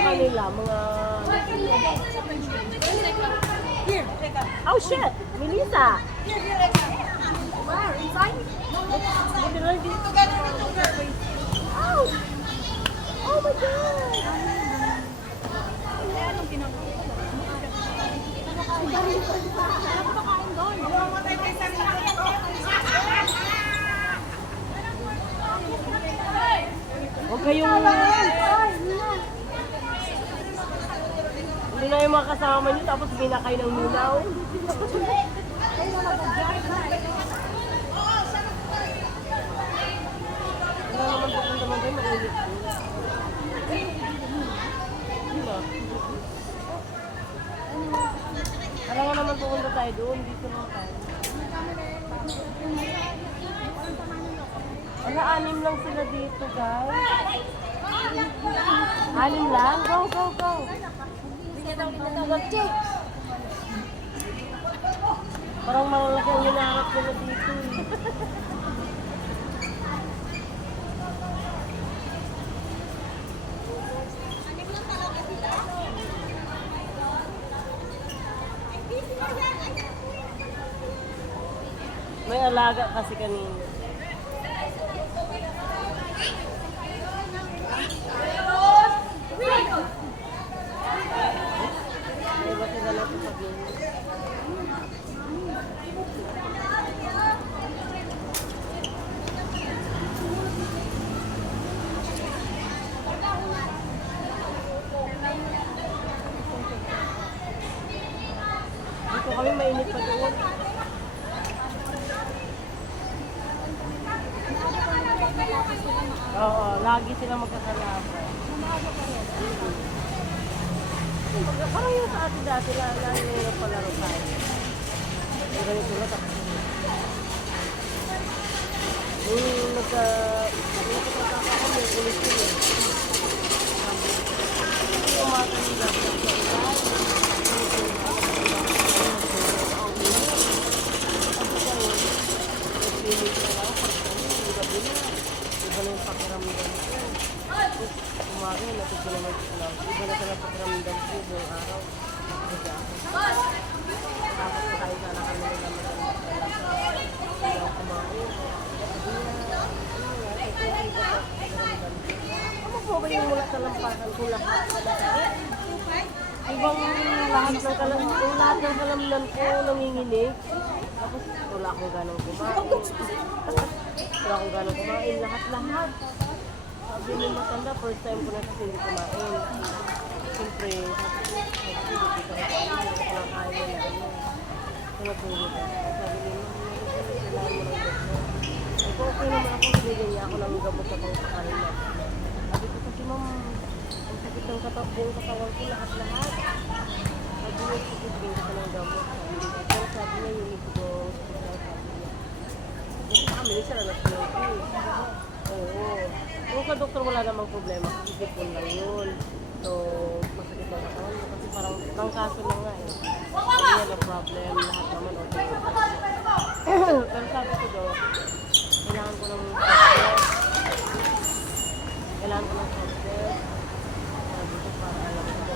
kanila, mga... Here, take a. Oh shit! Melissa! Where? Inside? Literal dito. Together with two girls. Oh! Oh my God! Eh, anong ginagawa? Kumakain doon. Mamatay kayo sa Huwag kayong... Hindi na yung mga kasama nyo, tapos binakay ng lunaw. Wala naman pupunta man tayo, mainit po. Diba? Para nga naman pupunta tayo doon, dito lang tayo. Wala, 6 lang sila dito, guys. 6 lang? Go, go, go! Parang malalaki ang hinaharap nila dito eh. May alaga kasi kanina. May iba sila lang sa pag-inis. Dito kami mainit pa doon. Oo, lagi sila magkakalaban. Parang yung sa atin dati, lagi nila palaro tayo. Yung ganito na tapos. Yung nagkakasama ko, may ulit yun eh. Umakan yung gagawin sa ilan. Iba na yung pakiramdam ko. Umaga, natigil naman ko lang. Iba na talaga pakiramdam ko buong araw. Nagda ako. Tapos kain sana kami nila magandang talaga. Hindi ako kumain. Ano po ba yung mula sa lampasan ko lahat? Ibang lahat ng kalamnan ko nanginginig. Tapos wala akong ganang kumain. Wala akong ganang kumain. Lahat-lahat. Sabi ni matanda, first time ko na kasi hindi kumain. Siyempre, sabi ko, hindi ko na kaya na ano. So, natulog ako. Sabi ni kailangan mo ng doktor. Ay, kung okay naman ako, binigyan niya ako ng gamot na pang sakarina. Sabi ko kasi, ma'am, ang sakit ng buong katawan ko, lahat-lahat. Sabi niya, bigyan ko ng gamot. Pero sabi niya, yung ito ko, kasi kami, isa na nasunog ko. Oo. Kung ka doktor, wala namang problema. Isipon lang yun. So, masakit ang katawan mo. Kasi parang trangkaso na nga eh. Hindi yan ang problem. Lahat naman okay. Pero sabi ko daw, kailangan ko ng software. Kailangan ko ng software. Sabi ko, para alam ko.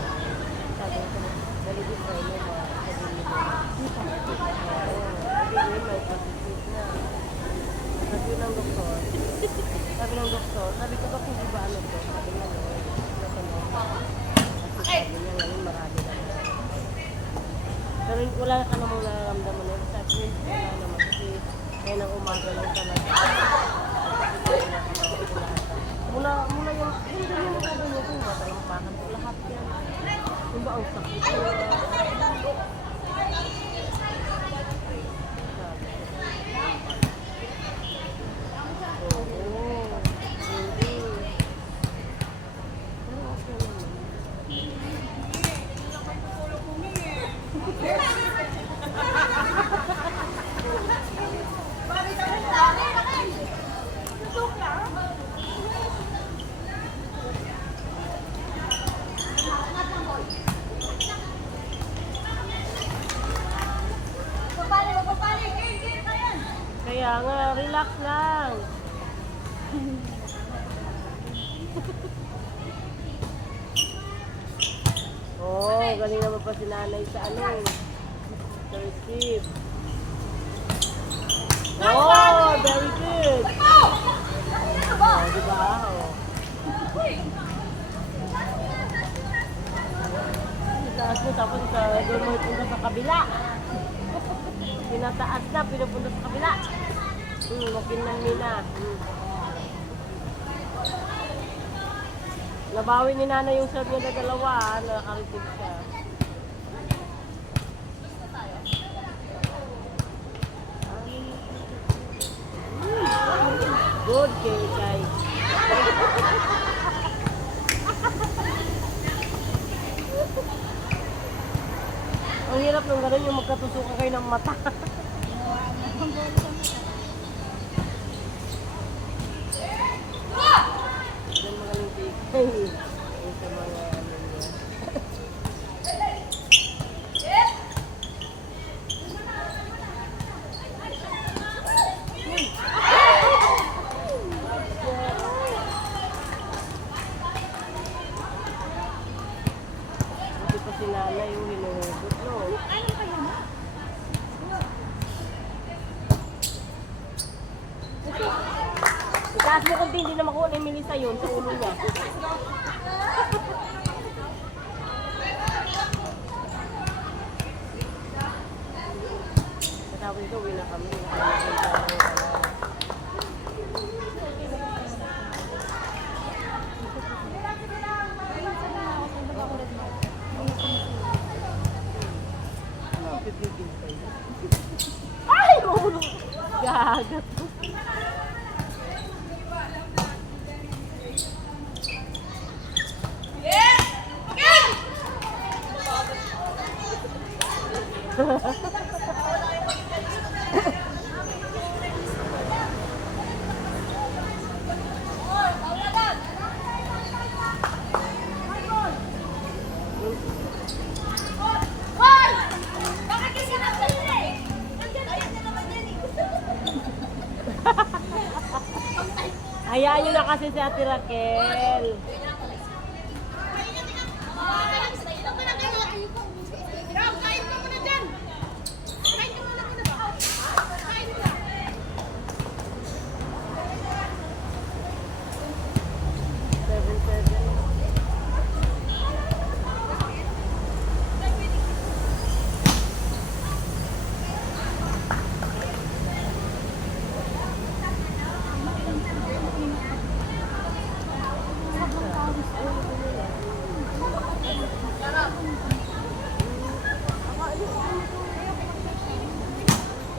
Sabi ko, nalibig tayo mo ba? Sabi ko, sabi ko, may positive na. Sabi ng doktor, sabi ko, bakit hindi ba ano to? Sabi niya, kasi sabi niya ngayon marami na. Pero wala ka namang nararamdaman na. Sabi niya, wala naman kasi ngayon ang umaga lang talaga. Mula yung, hindi niya nakaganyan ko, matalampakan ko lahat yan. Kung ba ang sakit ko? Kaya nga, relax lang. Oh, galing naman pa si nanay sa ano. Sa receive. Oh, very good. Oh, diba? Oh. Itaas mo, tapos doon mo ipunta sa kabila. Pinataas na, pinupunta sa kabila. Makinan nila. Nabawi ni nanay yung serve niya na dalawa, nakareceive siya. Good game, guys. Ang hirap nung gano'n yung magkatusukan kayo ng mata. Yan mga lintik. Yung sa mga ano niya. Hindi pa si nanay yung hinuhugot, no? Itaas mo kung hindi na makuha ni Melissa yun sa ulo niya. Tapos ito, uwi na kami. Ay! Ulo! Gagat! Hayaan nyo na kasi si Ate Raquel.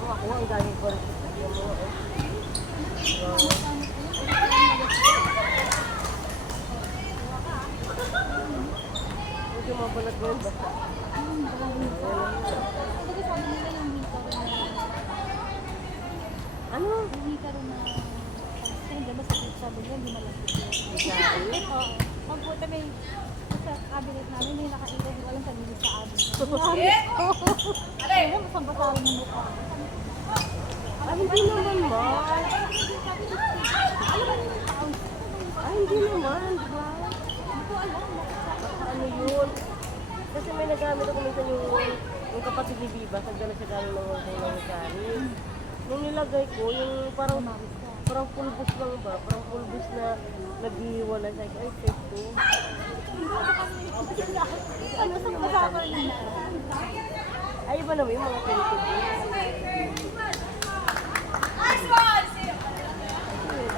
Ako ang daming ko rin. Medyo mabalag mo yung basta. Ano? Hindi ka rin na... Kasi diba sa sabi niya, hindi malapit yun. Oo. Pagpunta may sa cabinet namin, may nakailog. Walang sabihin sa amin. Alam mo, saan basahin yung mukha? Ay, hindi naman, ma. Ay, hindi naman, di ba? Hindi ko alam. Ano yun? Kasi may nagamit ako minsan yung kapatid ni Viva, nagdala siya galing ng kari. Nung nilagay ko, yung parang pulbos lang ba? Parang pulbos na naghihiwalay. Ay, safe to. Ano sa kasama niya? Ay, iba naman yung mga pinitid.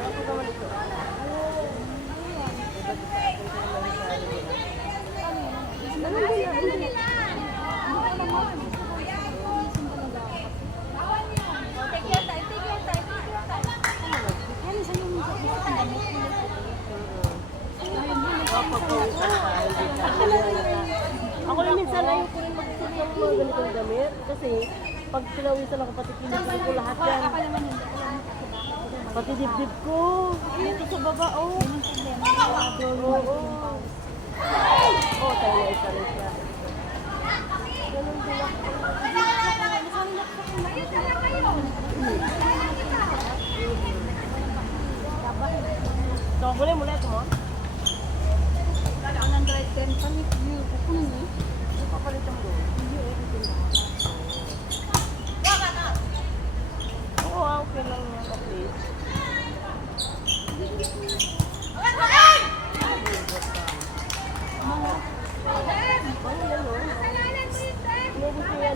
Ako naman ito. Ganun din na, hindi. Take your time, take your time, take your time. Yan, isa yung pandemic. Ako rin minsan ayaw ko rin magsuot ng mga ganitong damit kasi pag pinawisan ako pati pinipili ko lahat yan. Ako naman hindi. Pati dibdib ko. Dito sa baba, oh. Oo. Oh, tayo na isa rin siya. Ganun din ako. So, muli ito mo? 110 pa ni view. Ako na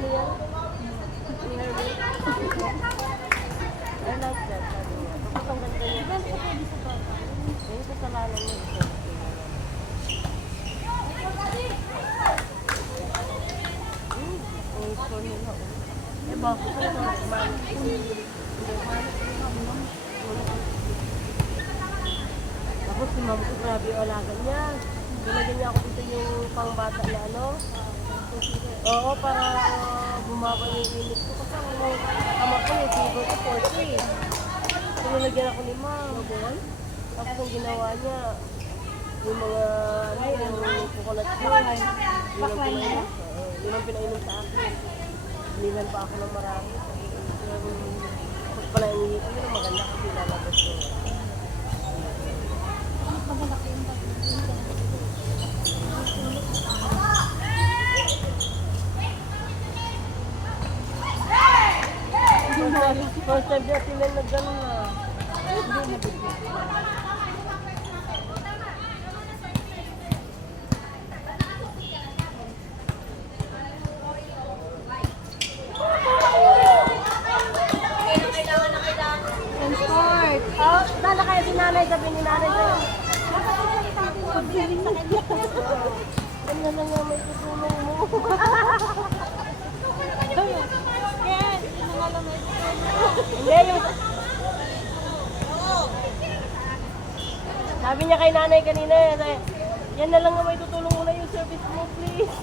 ano yan? Ni Herbert. I like that, sabi niya. Tapos ang ganda niya. Event ko pwede sa bata. Yung kasalanan niya ito. Ang store nila. Eh, bakit ko ito? Tapos si mama ko, grabe yung alaga niya. Nilagyan niya ako dito yung pangbata na ano. Oo, para bumaba yung init ko. Kasi ang ama ko yung fever ko 40. So, nilagyan ako ni ma'am. Tapos ang ginawa niya, yung mga, yung coconut juice. Yun ang pinainom. Yun ang pinainom sa akin. Binilan pa ako ng marami. Tapos pala yung init ko, yun maganda kasi lalabas ko. Mas magalaki yung bata. First time niya sila nag-ganon na. Hindi nabigyan. Transport. Oh, dala kayo si nanay, sabi ni nanay sa'yo. Pagdiling sa kanya. Ano na nga may tutulong mo? Yes, yun ang alam mo. Hindi, yung... Sabi niya kay nanay kanina, yan na lang nga may tutulong mo na yung service mo, please.